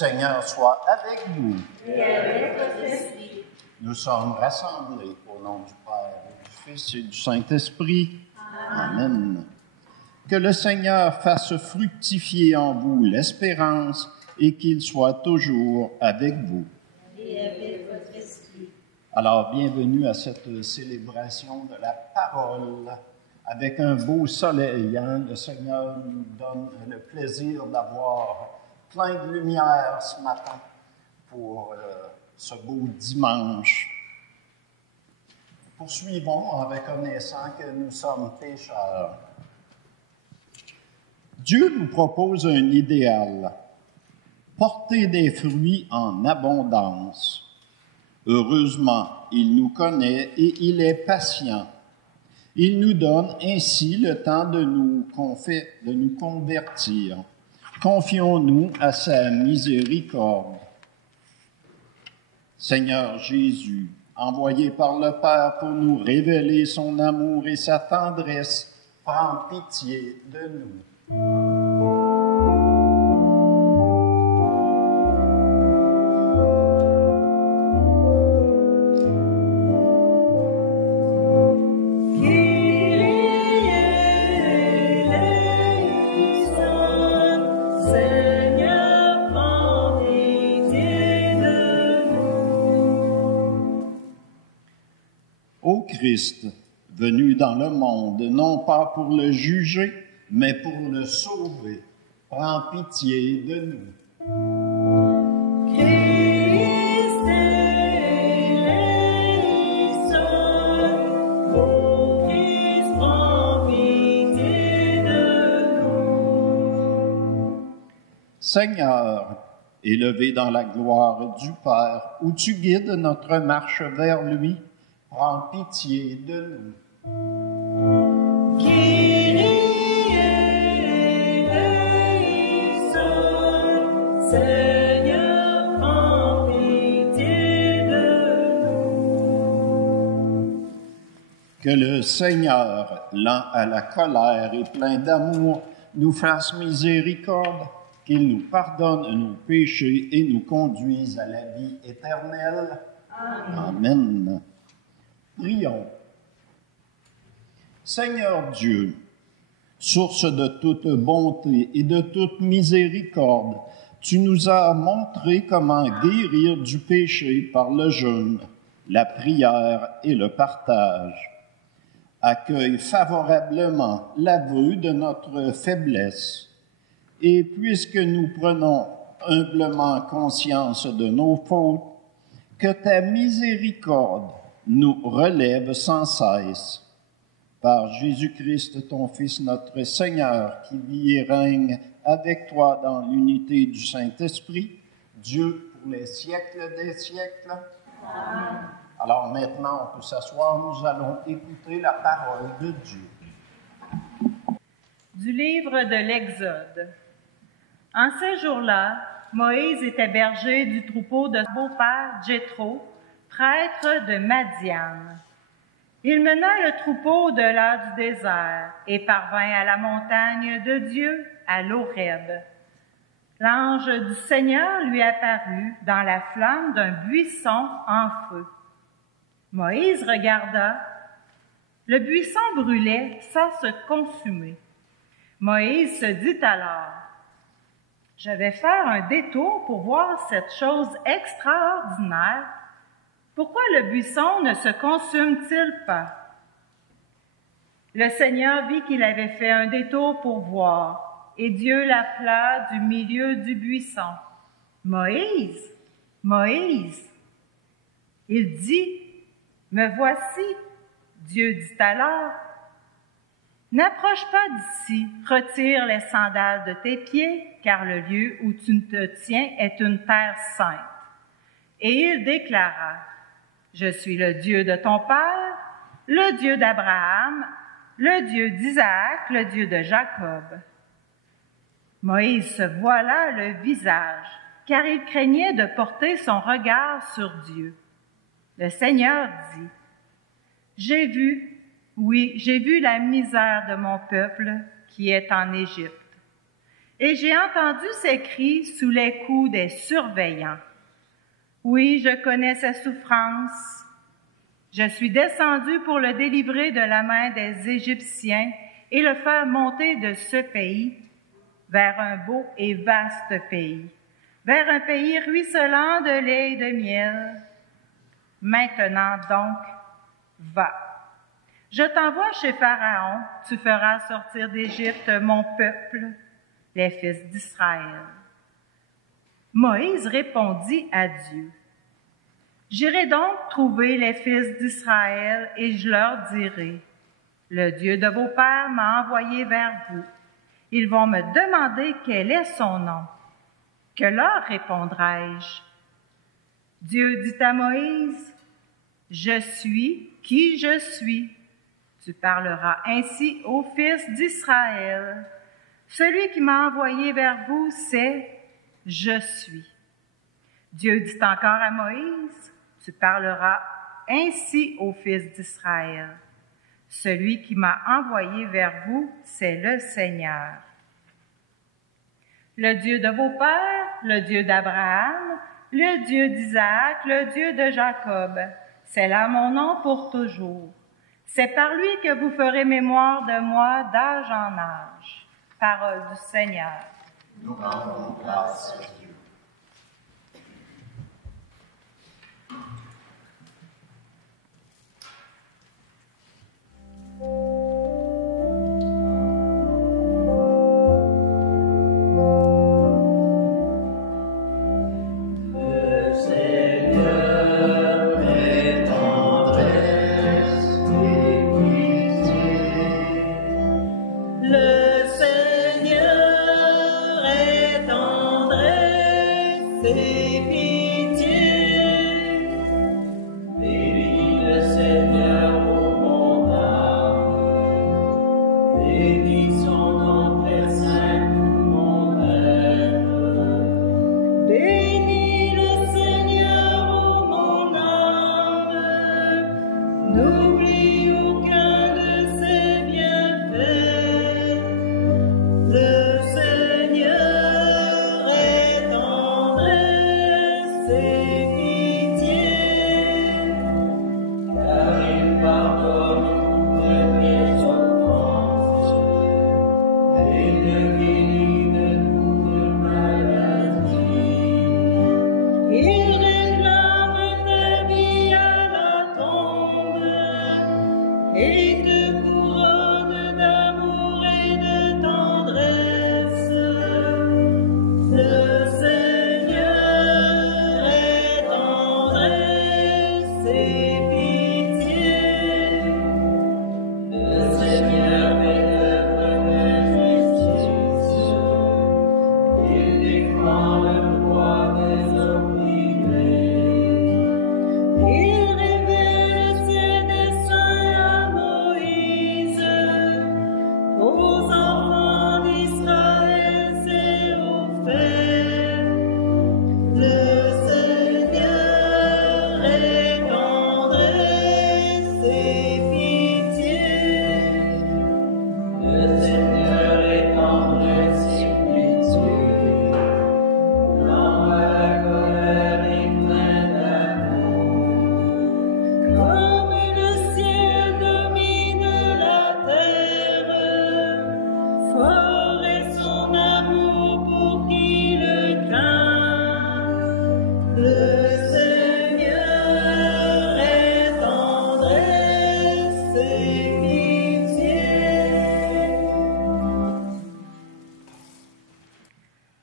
Seigneur soit avec vous. Et avec votre esprit. Nous sommes rassemblés au nom du Père, du Fils et du Saint-Esprit. Amen. Que le Seigneur fasse fructifier en vous l'espérance et qu'il soit toujours avec vous. Et avec votre esprit. Alors, bienvenue à cette célébration de la parole. Avec un beau soleil, le Seigneur nous donne le plaisir d'avoir plein de lumière ce matin pour ce beau dimanche. Poursuivons en reconnaissant que nous sommes pécheurs. Dieu nous propose un idéal, porter des fruits en abondance. Heureusement, il nous connaît et il est patient. Il nous donne ainsi le temps de nous convertir. Confions-nous à sa miséricorde. Seigneur Jésus, envoyé par le Père pour nous révéler son amour et sa tendresse, prends pitié de nous. Christ, venu dans le monde, non pas pour le juger, mais pour le sauver. Prends pitié de nous. Christ eleison, ô Christ, prends pitié de nous. Seigneur, élevé dans la gloire du Père, où tu guides notre marche vers lui, prends pitié de nous. Kyrie eleison, Seigneur, prends pitié de nous. Que le Seigneur, lent à la colère et plein d'amour, nous fasse miséricorde, qu'il nous pardonne nos péchés et nous conduise à la vie éternelle. Amen. Prions. Seigneur Dieu, source de toute bonté et de toute miséricorde, tu nous as montré comment guérir du péché par le jeûne, la prière et le partage. Accueille favorablement l'aveu de notre faiblesse. Et puisque nous prenons humblement conscience de nos fautes, que ta miséricorde nous relève sans cesse. Par Jésus-Christ, ton Fils, notre Seigneur, qui vit et règne avec toi dans l'unité du Saint-Esprit, Dieu pour les siècles des siècles. Amen. Alors maintenant, on peut s'asseoir, nous allons écouter la parole de Dieu. Du livre de l'Exode. En ces jours-là, Moïse était berger du troupeau de son beau-père Jéthro, prêtre de Madian. Il mena le troupeau au-delà du désert et parvint à la montagne de Dieu, à l'Horeb. L'ange du Seigneur lui apparut dans la flamme d'un buisson en feu. Moïse regarda. Le buisson brûlait sans se consumer. Moïse se dit alors: « Je vais faire un détour pour voir cette chose extraordinaire. Pourquoi le buisson ne se consume-t-il pas? » Le Seigneur vit qu'il avait fait un détour pour voir, et Dieu l'appela du milieu du buisson. « Moïse, Moïse !» Il dit: « Me voici. » Dieu dit alors: « N'approche pas d'ici, retire les sandales de tes pieds, car le lieu où tu te tiens est une terre sainte. » Et il déclara: « Je suis le Dieu de ton père, le Dieu d'Abraham, le Dieu d'Isaac, le Dieu de Jacob. » Moïse se voila le visage, car il craignait de porter son regard sur Dieu. Le Seigneur dit: « J'ai vu la misère de mon peuple qui est en Égypte. Et j'ai entendu ses cris sous les coups des surveillants. Oui, je connais sa souffrance. Je suis descendu pour le délivrer de la main des Égyptiens et le faire monter de ce pays vers un beau et vaste pays, vers un pays ruisselant de lait et de miel. Maintenant donc, va. Je t'envoie chez Pharaon, tu feras sortir d'Égypte mon peuple, les fils d'Israël. Moïse répondit à Dieu. J'irai donc trouver les fils d'Israël et je leur dirai, le Dieu de vos pères m'a envoyé vers vous. Ils vont me demander quel est son nom. Que leur répondrai-je? Dieu dit à Moïse, je suis qui je suis. Tu parleras ainsi aux fils d'Israël. Celui qui m'a envoyé vers vous, c'est « Je suis ». Dieu dit encore à Moïse, « Tu parleras ainsi aux fils d'Israël. Celui qui m'a envoyé vers vous, c'est le Seigneur. Le Dieu de vos pères, le Dieu d'Abraham, le Dieu d'Isaac, le Dieu de Jacob. C'est là mon nom pour toujours. C'est par lui que vous ferez mémoire de moi d'âge en âge. » Parole du Seigneur. Nous rendons grâce à Dieu.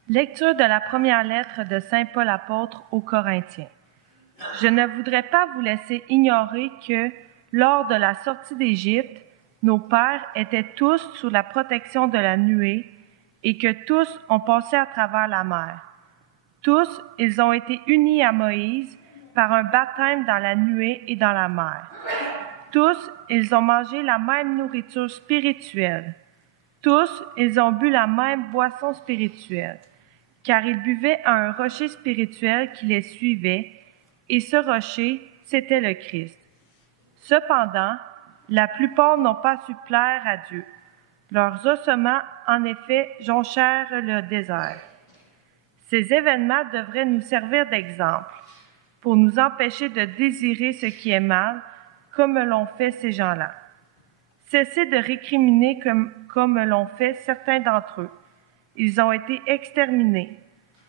Lecture de la première lettre de Saint Paul apôtre aux Corinthiens. Je ne voudrais pas vous laisser ignorer que, lors de la sortie d'Égypte, nos pères étaient tous sous la protection de la nuée et que tous ont passé à travers la mer. Tous, ils ont été unis à Moïse par un baptême dans la nuée et dans la mer. Tous, ils ont mangé la même nourriture spirituelle. Tous, ils ont bu la même boisson spirituelle, car ils buvaient à un rocher spirituel qui les suivait, et ce rocher, c'était le Christ. Cependant, la plupart n'ont pas su plaire à Dieu. Leurs ossements, en effet, jonchèrent le désert. Ces événements devraient nous servir d'exemple pour nous empêcher de désirer ce qui est mal, comme l'ont fait ces gens-là. Cessez de récriminer comme l'ont fait certains d'entre eux. Ils ont été exterminés.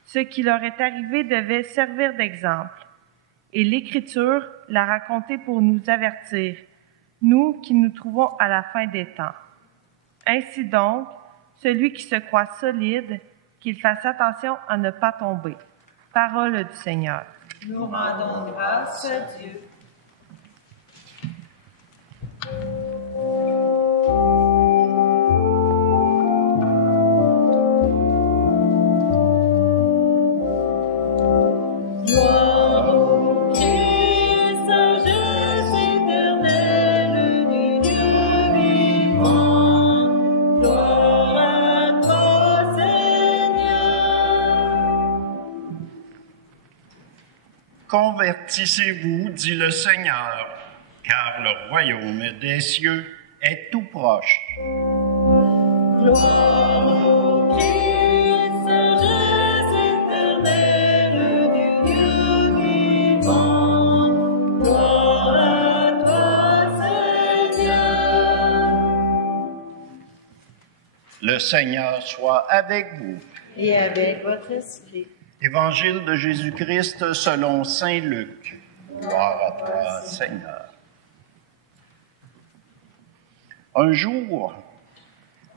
Ce qui leur est arrivé devait servir d'exemple. Et l'Écriture l'a raconté pour nous avertir, nous qui nous trouvons à la fin des temps. Ainsi donc, celui qui se croit solide, qu'il fasse attention à ne pas tomber. Parole du Seigneur. Nous rendons grâce à Dieu. Gloire au Christ, sagesse éternelle du Dieu vivant. Gloire à toi, Seigneur. Convertissez-vous, dit le Seigneur, car le royaume des cieux est tout proche. Gloire au Christ, sagesse éternelle du Dieu vivant. Gloire à toi, Seigneur. Le Seigneur soit avec vous. Et avec votre esprit. Évangile de Jésus-Christ selon saint Luc. Gloire à toi, Seigneur. Un jour,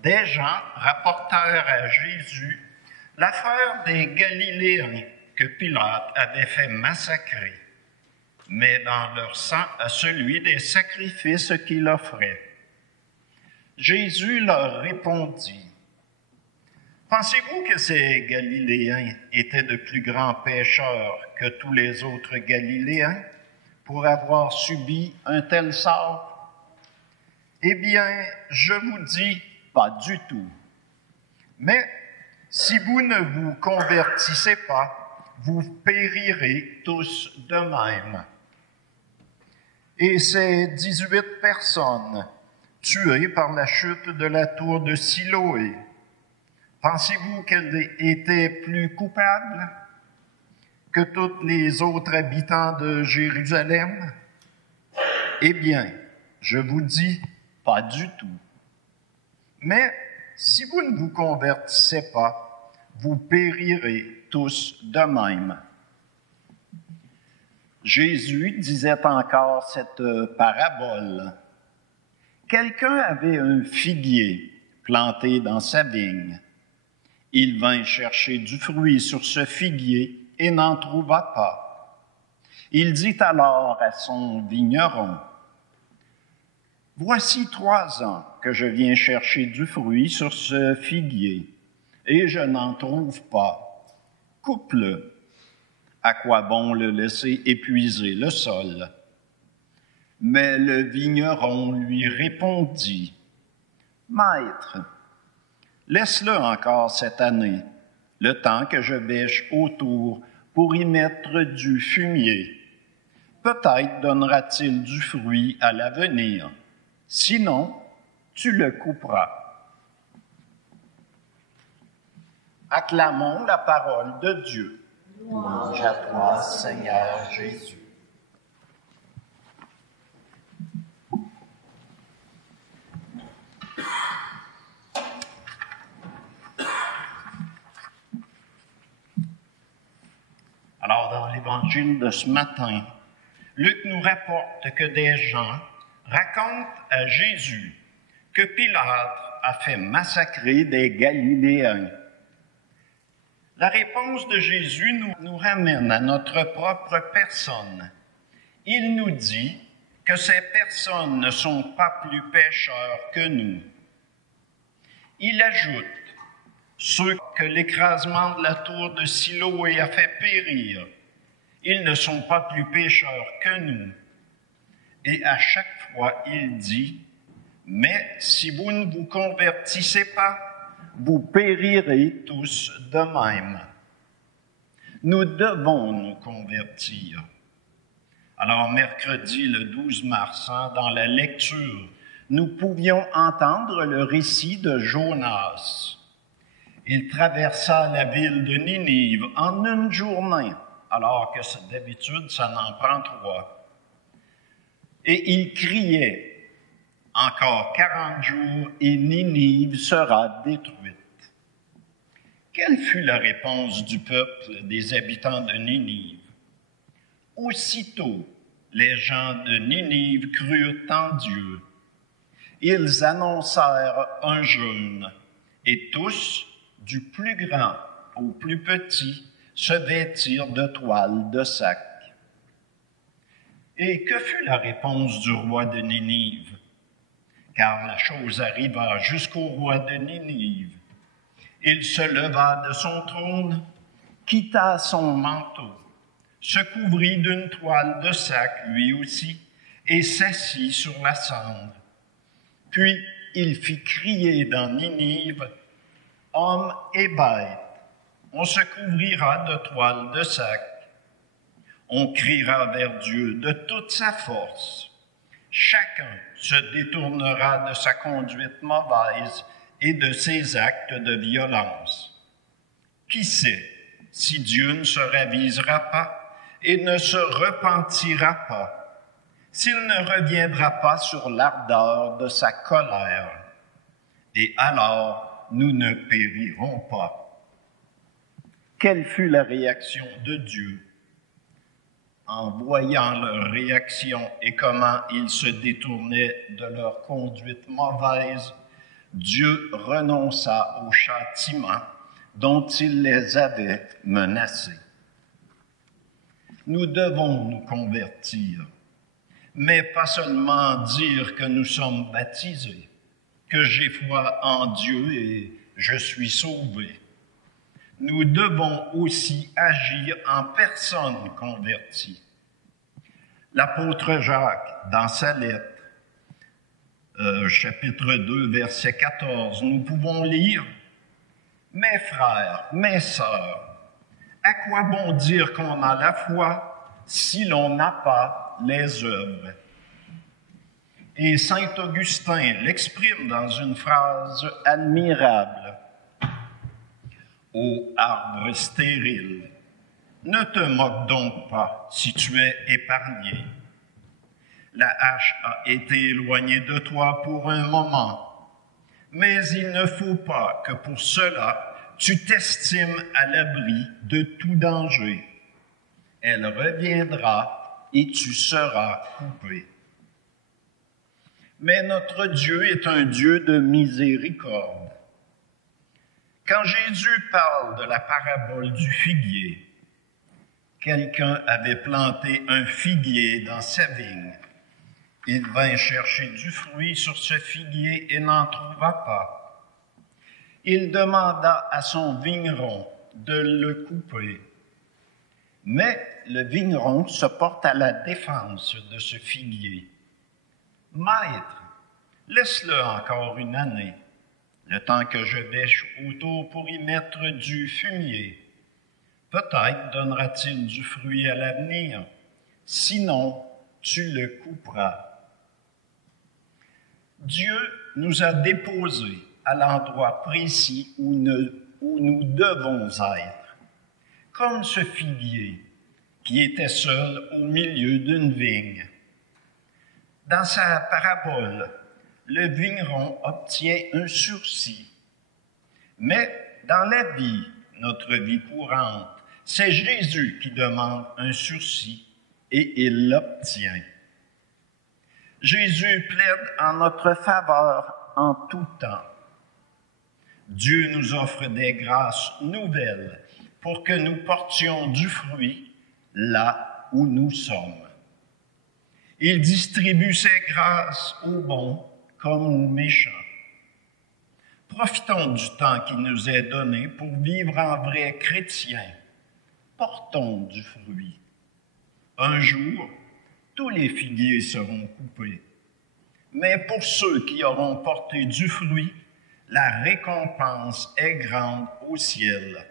des gens rapportèrent à Jésus l'affaire des Galiléens que Pilate avait fait massacrer, mais dans leur sang à celui des sacrifices qu'il offrait. Jésus leur répondit, « Pensez-vous que ces Galiléens étaient de plus grands pécheurs que tous les autres Galiléens pour avoir subi un tel sort? Eh bien, je vous dis, pas du tout. Mais si vous ne vous convertissez pas, vous périrez tous de même. » Et ces 18 personnes tuées par la chute de la tour de Siloé, pensez-vous qu'elles étaient plus coupables que tous les autres habitants de Jérusalem? Eh bien, je vous dis, pas du tout. Mais si vous ne vous convertissez pas, vous périrez tous de même. Jésus disait encore cette parabole. Quelqu'un avait un figuier planté dans sa vigne. Il vint chercher du fruit sur ce figuier et n'en trouva pas. Il dit alors à son vigneron, « Voici 3 ans que je viens chercher du fruit sur ce figuier, et je n'en trouve pas. Coupe-le. À quoi bon le laisser épuiser le sol? » Mais le vigneron lui répondit, « Maître, laisse-le encore cette année, le temps que je bêche autour pour y mettre du fumier. Peut-être donnera-t-il du fruit à l'avenir. Sinon, tu le couperas. » Acclamons la parole de Dieu. Louange à toi, Seigneur Jésus. Alors, dans l'Évangile de ce matin, Luc nous rapporte que des gens racontent à Jésus que Pilate a fait massacrer des Galiléens. La réponse de Jésus nous ramène à notre propre personne. Il nous dit que ces personnes ne sont pas plus pécheurs que nous. Il ajoute, ceux que l'écrasement de la tour de Siloé a fait périr, ils ne sont pas plus pécheurs que nous. Et à chaque fois, il dit, mais si vous ne vous convertissez pas, vous périrez tous de même. Nous devons nous convertir. Alors, mercredi, le 12 mars, dans la lecture, nous pouvions entendre le récit de Jonas. Il traversa la ville de Ninive en une journée, alors que d'habitude, ça n'en prend 3. Et il criait, « Encore 40 jours et Ninive sera détruite. » Quelle fut la réponse du peuple des habitants de Ninive? Aussitôt, les gens de Ninive crurent en Dieu. Ils annoncèrent un jeûne, et tous, du plus grand au plus petit, se vêtirent de toiles de sac. Et que fut la réponse du roi de Ninive? Car la chose arriva jusqu'au roi de Ninive. Il se leva de son trône, quitta son manteau, se couvrit d'une toile de sac lui aussi, et s'assit sur la cendre. Puis il fit crier dans Ninive, « Hommes et bêtes, on se couvrira de toile de sac. On criera vers Dieu de toute sa force. Chacun se détournera de sa conduite mauvaise et de ses actes de violence. Qui sait si Dieu ne se ravisera pas et ne se repentira pas, s'il ne reviendra pas sur l'ardeur de sa colère, et alors nous ne périrons pas. » Quelle fut la réaction de Dieu? En voyant leur réaction et comment ils se détournaient de leur conduite mauvaise, Dieu renonça au châtiment dont il les avait menacés. Nous devons nous convertir, mais pas seulement dire que nous sommes baptisés, que j'ai foi en Dieu et je suis sauvé. Nous devons aussi agir en personne convertie. L'apôtre Jacques, dans sa lettre, chapitre 2, verset 14, nous pouvons lire « Mes frères, mes sœurs, à quoi bon dire qu'on a la foi si l'on n'a pas les œuvres? » Et saint Augustin l'exprime dans une phrase admirable. « Ô arbre stérile, ne te moque donc pas si tu es épargné. La hache a été éloignée de toi pour un moment, mais il ne faut pas que pour cela tu t'estimes à l'abri de tout danger. Elle reviendra et tu seras coupé. » Mais notre Dieu est un Dieu de miséricorde. Quand Jésus parle de la parabole du figuier, quelqu'un avait planté un figuier dans sa vigne. Il vint chercher du fruit sur ce figuier et n'en trouva pas. Il demanda à son vigneron de le couper. Mais le vigneron se porte à la défense de ce figuier. « Maître, laisse-le encore une année, le temps que je bêche autour pour y mettre du fumier. Peut-être donnera-t-il du fruit à l'avenir, sinon tu le couperas. » Dieu nous a déposés à l'endroit précis où nous devons être, comme ce figuier qui était seul au milieu d'une vigne. Dans sa parabole, le vigneron obtient un sursis. Mais dans la vie, notre vie courante, c'est Jésus qui demande un sursis et il l'obtient. Jésus plaide en notre faveur en tout temps. Dieu nous offre des grâces nouvelles pour que nous portions du fruit là où nous sommes. Il distribue ses grâces aux bons comme aux méchants. Profitons du temps qui nous est donné pour vivre en vrais chrétiens. Portons du fruit. Un jour, tous les figuiers seront coupés. Mais pour ceux qui auront porté du fruit, la récompense est grande au ciel,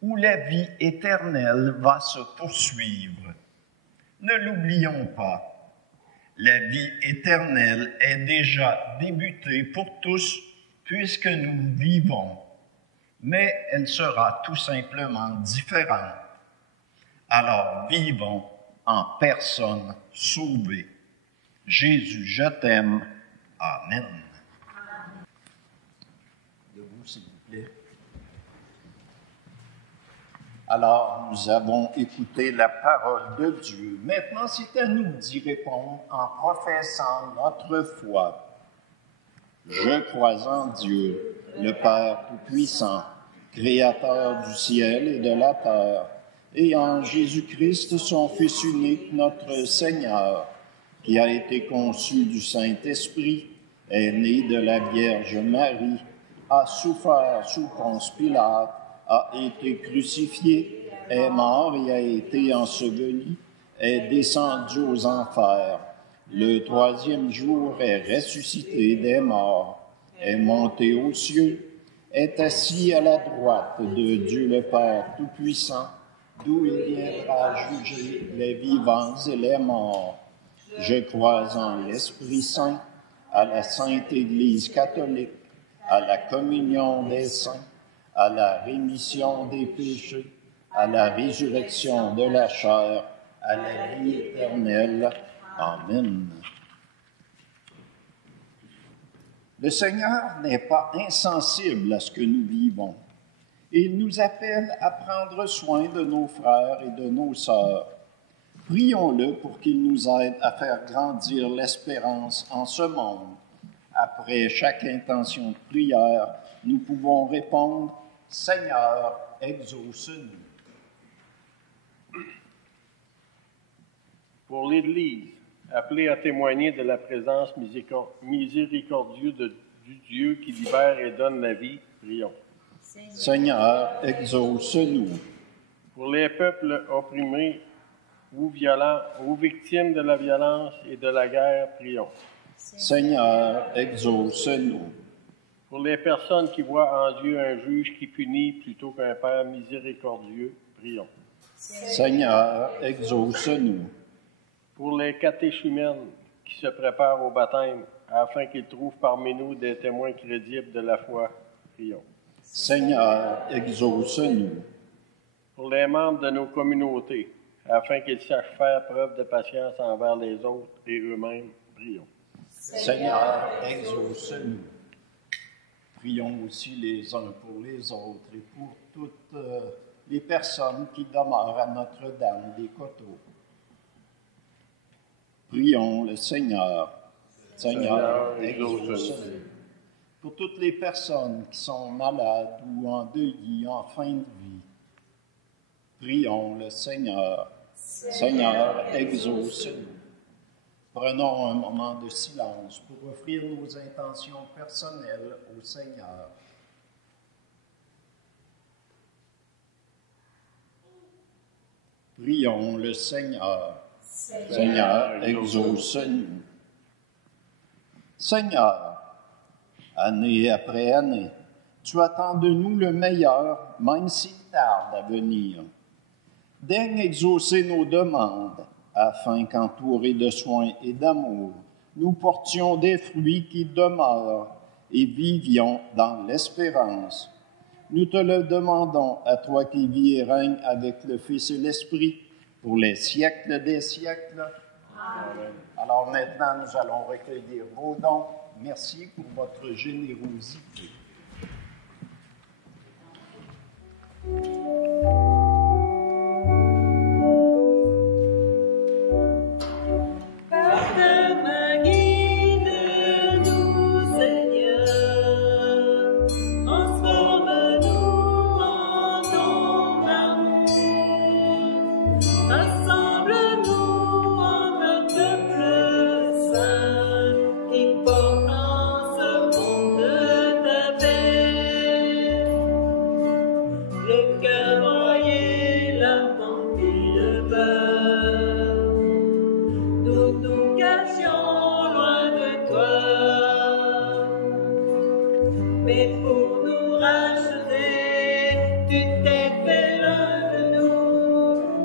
où la vie éternelle va se poursuivre. Ne l'oublions pas. La vie éternelle est déjà débutée pour tous puisque nous vivons, mais elle sera tout simplement différente. Alors vivons en personne sauvée. Jésus, je t'aime. Amen. Debout, s'il vous plaît. Alors, nous avons écouté la parole de Dieu. Maintenant, c'est à nous d'y répondre en professant notre foi. Je crois en Dieu, le Père Tout-Puissant, Créateur du ciel et de la terre, et en Jésus-Christ, son Fils unique, notre Seigneur, qui a été conçu du Saint-Esprit, est né de la Vierge Marie, a souffert sous Ponce Pilate, a été crucifié, est mort et a été enseveli, est descendu aux enfers. Le troisième jour est ressuscité des morts, est monté aux cieux, est assis à la droite de Dieu le Père Tout-Puissant, d'où il viendra juger les vivants et les morts. Je crois en l'Esprit Saint, à la Sainte Église catholique, à la communion des saints, à la rémission des péchés, à la résurrection de la chair, à la vie éternelle. Amen. Le Seigneur n'est pas insensible à ce que nous vivons. Il nous appelle à prendre soin de nos frères et de nos sœurs. Prions-le pour qu'il nous aide à faire grandir l'espérance en ce monde. Après chaque intention de prière, nous pouvons répondre « Seigneur, exauce-nous ». Pour l'Église, appelée à témoigner de la présence miséricordieuse du Dieu qui libère et donne la vie, prions. Seigneur, exauce-nous. Pour les peuples opprimés ou violents ou victimes de la violence et de la guerre, prions. Seigneur, exauce-nous. Pour les personnes qui voient en Dieu un juge qui punit plutôt qu'un Père miséricordieux, prions. Seigneur, exauce-nous. Pour les catéchumènes qui se préparent au baptême, afin qu'ils trouvent parmi nous des témoins crédibles de la foi, prions. Seigneur, exauce-nous. Pour les membres de nos communautés, afin qu'ils sachent faire preuve de patience envers les autres et eux-mêmes, prions. Seigneur, exauce-nous. Prions aussi les uns pour les autres et pour toutes les personnes qui demeurent à Notre-Dame des Coteaux. Prions le Seigneur. Seigneur, exauce-nous. Pour toutes les personnes qui sont malades ou endeuillées en fin de vie, prions le Seigneur. Seigneur, exauce-nous. Prenons un moment de silence pour offrir nos intentions personnelles au Seigneur. Prions le Seigneur. Seigneur, exauce-nous. Seigneur, année après année, tu attends de nous le meilleur, même s'il tarde à venir. Daigne exaucer nos demandes, afin qu'entourés de soins et d'amour, nous portions des fruits qui demeurent et vivions dans l'espérance. Nous te le demandons, à toi qui vis et règnes avec le Fils et l'Esprit, pour les siècles des siècles. Amen. Alors maintenant, nous allons recueillir vos dons. Merci pour votre générosité.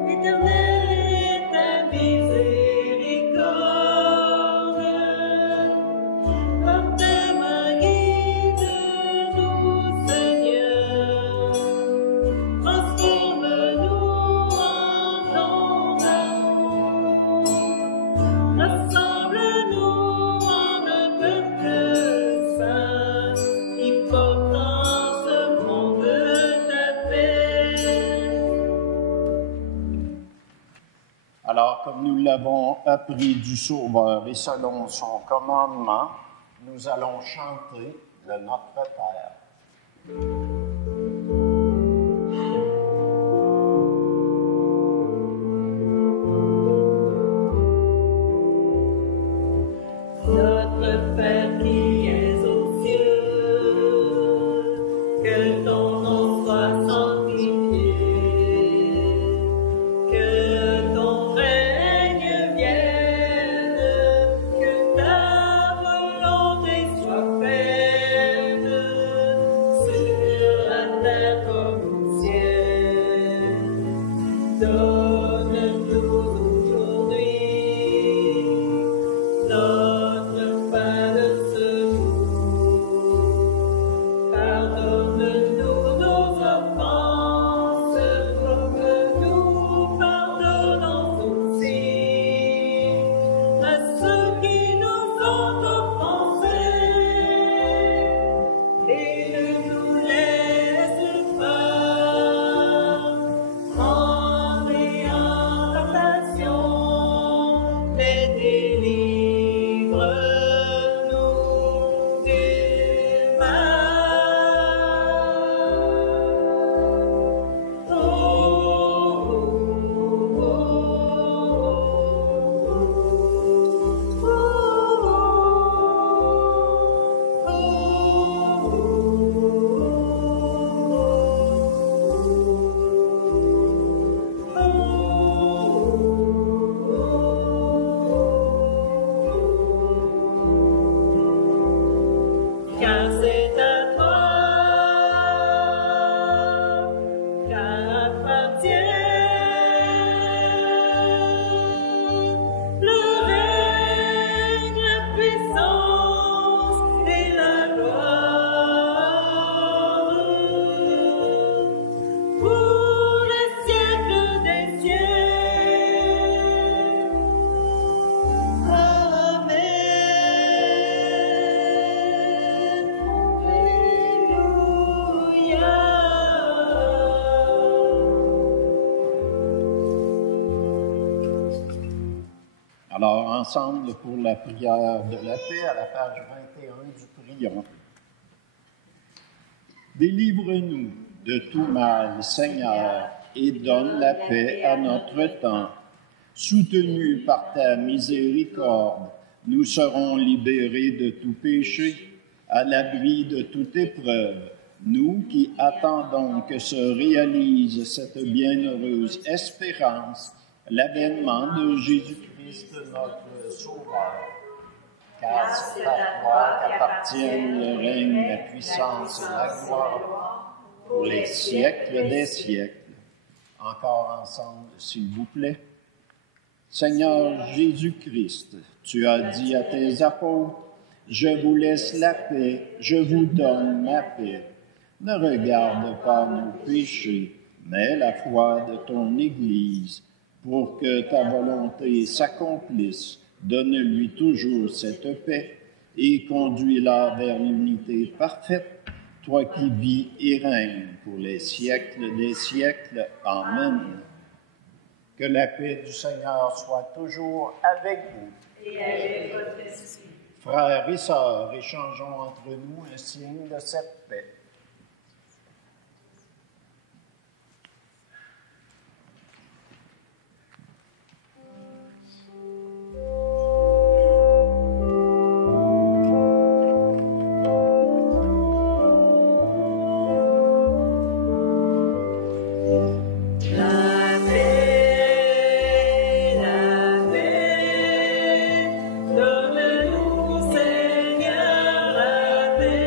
Éternel est ta miséricorde. Alors, comme nous l'avons appris du Sauveur et selon son commandement, nous allons chanter le Notre Père. Notre Père qui es aux cieux, que ton nom soit sanctifié, que ton règne vienne, que ta volonté soit faite sur la terre comme au ciel. Donne-nous aujourd'hui notre pain de ce jour. Pardonne-nous nos offenses, comme nous pardonnons aussi à ceux qui nous ont offensés. Et ne nous laisse pas entrer en tentation, mais délivre-nous du mal. Car c'est à toi qu'appartient le règne, la puissance et la gloire pour les siècles des siècles. Amen. Alors, ensemble, pour la prière de la paix, à la page 21 du prion. Délivre-nous de tout mal, Seigneur, et donne la paix à notre temps. Soutenus par ta miséricorde, nous serons libérés de tout péché, à l'abri de toute épreuve, nous qui attendons que se réalise cette bienheureuse espérance, l'avènement de Jésus-Christ, notre Sauveur. Car c'est à toi qu'appartiennent le règne, la puissance et la gloire pour les siècles des siècles. Encore ensemble, s'il vous plaît. Seigneur Jésus-Christ, tu as dit à tes apôtres, « Je vous laisse la paix, je vous donne ma paix. Ne regarde pas nos péchés, mais la foi de ton Église, pour que ta volonté s'accomplisse. Donne-lui toujours cette paix et conduis-la vers l'unité parfaite, toi qui vis et règnes pour les siècles des siècles. Amen. Que la paix du Seigneur soit toujours avec vous. Et avec votre esprit. Frères et sœurs, échangeons entre nous un signe de cette paix. Donne-nous, Seigneur, la paix.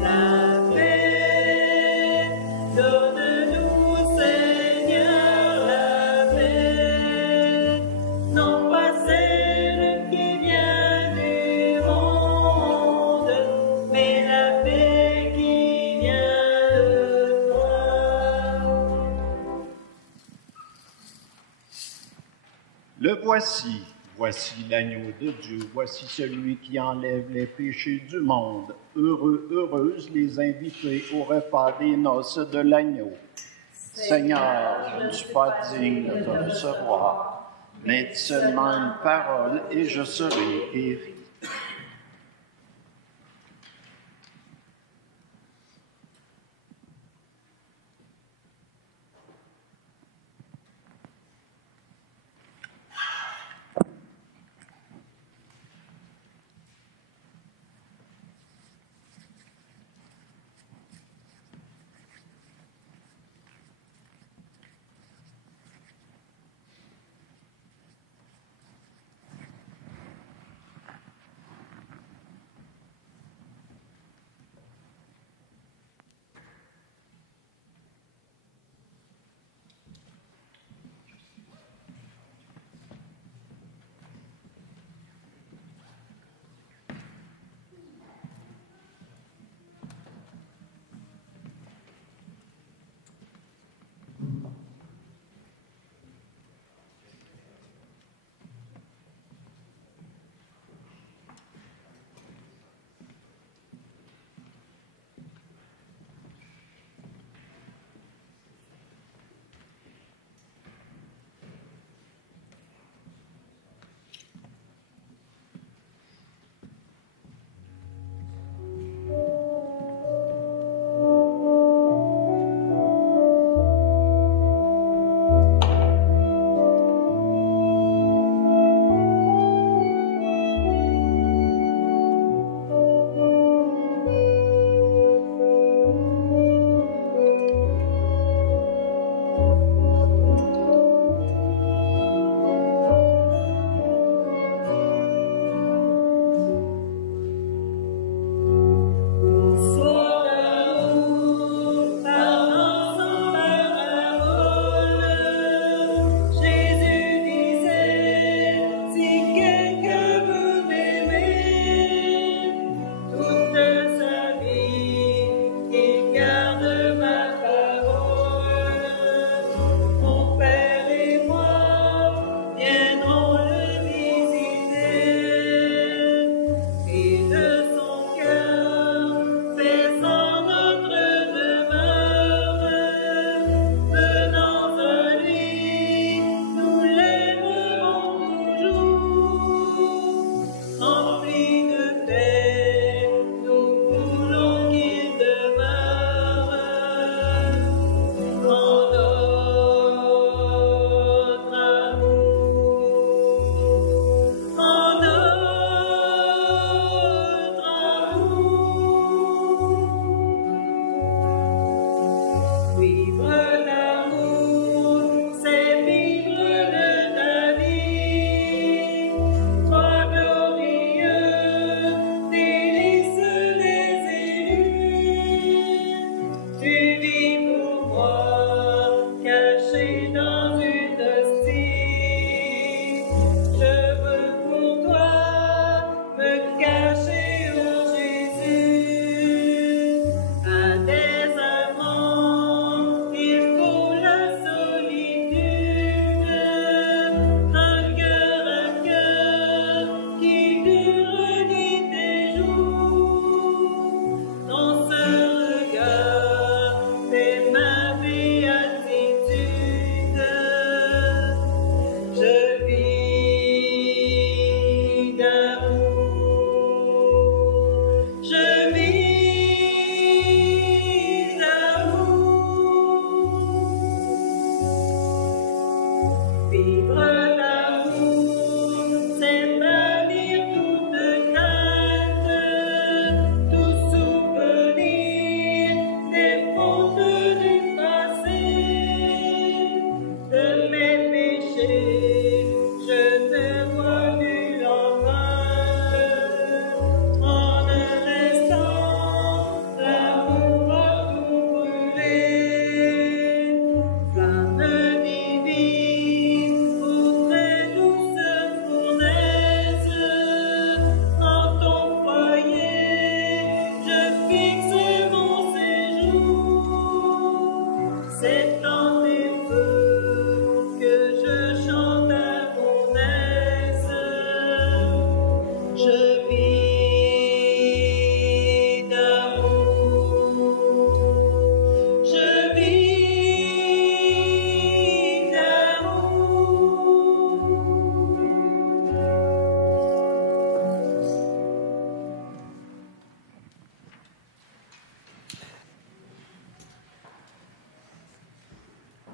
La paix, voici, voici l'agneau de Dieu, voici celui qui enlève les péchés du monde. Heureux, heureuses les invités au repas des noces de l'agneau. Seigneur, je ne suis pas digne de te recevoir, mais dis seulement une parole et je serai guéri.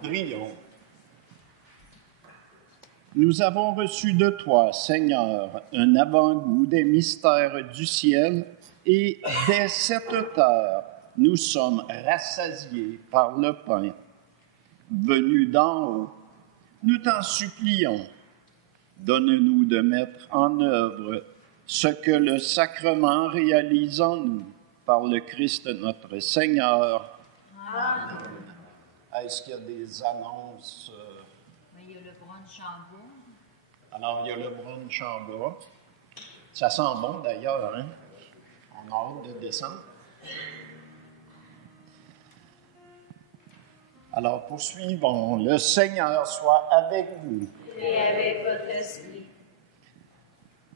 Prions. Nous avons reçu de toi, Seigneur, un avant-goût des mystères du ciel et dès cette heure, nous sommes rassasiés par le pain venu d'en haut. Nous t'en supplions, donne-nous de mettre en œuvre ce que le sacrement réalise en nous par le Christ notre Seigneur. Amen. Est-ce qu'il y a des annonces? Il y a le brunch en bas. Alors, il y a le brunch en bas. Ça sent bon d'ailleurs, hein? On a hâte de descendre. Alors, poursuivons. Le Seigneur soit avec vous. Et avec votre esprit.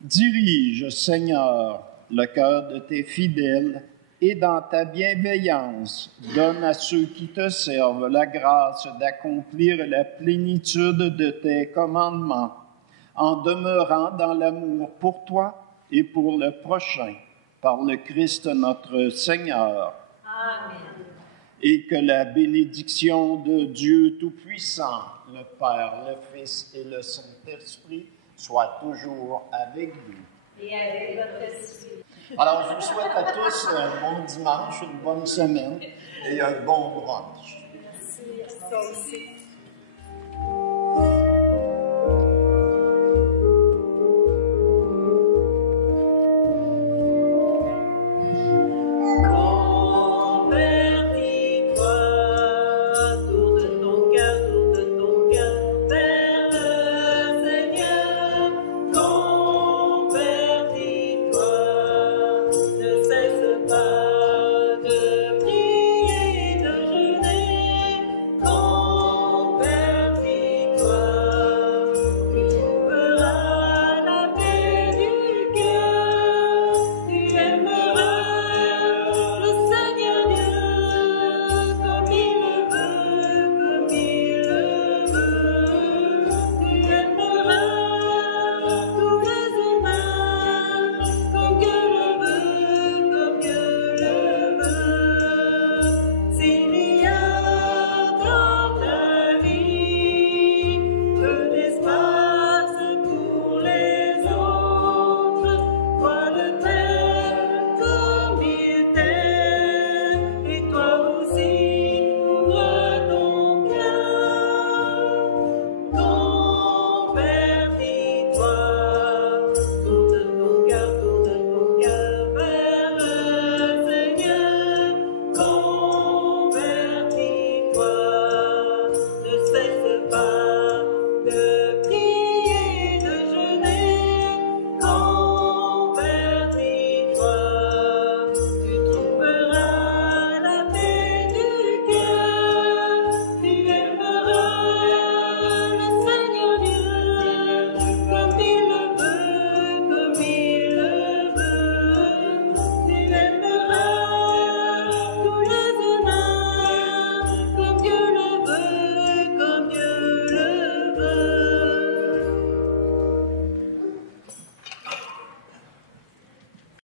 Dirige, Seigneur, le cœur de tes fidèles et dans ta bienveillance, donne à ceux qui te servent la grâce d'accomplir la plénitude de tes commandements, en demeurant dans l'amour pour toi et pour le prochain, par le Christ notre Seigneur. Amen. Et que la bénédiction de Dieu Tout-Puissant, le Père, le Fils et le Saint-Esprit, soit toujours avec vous. Et avec votre esprit. Alors, je vous souhaite à tous un bon dimanche, une bonne semaine et un bon brunch. Merci.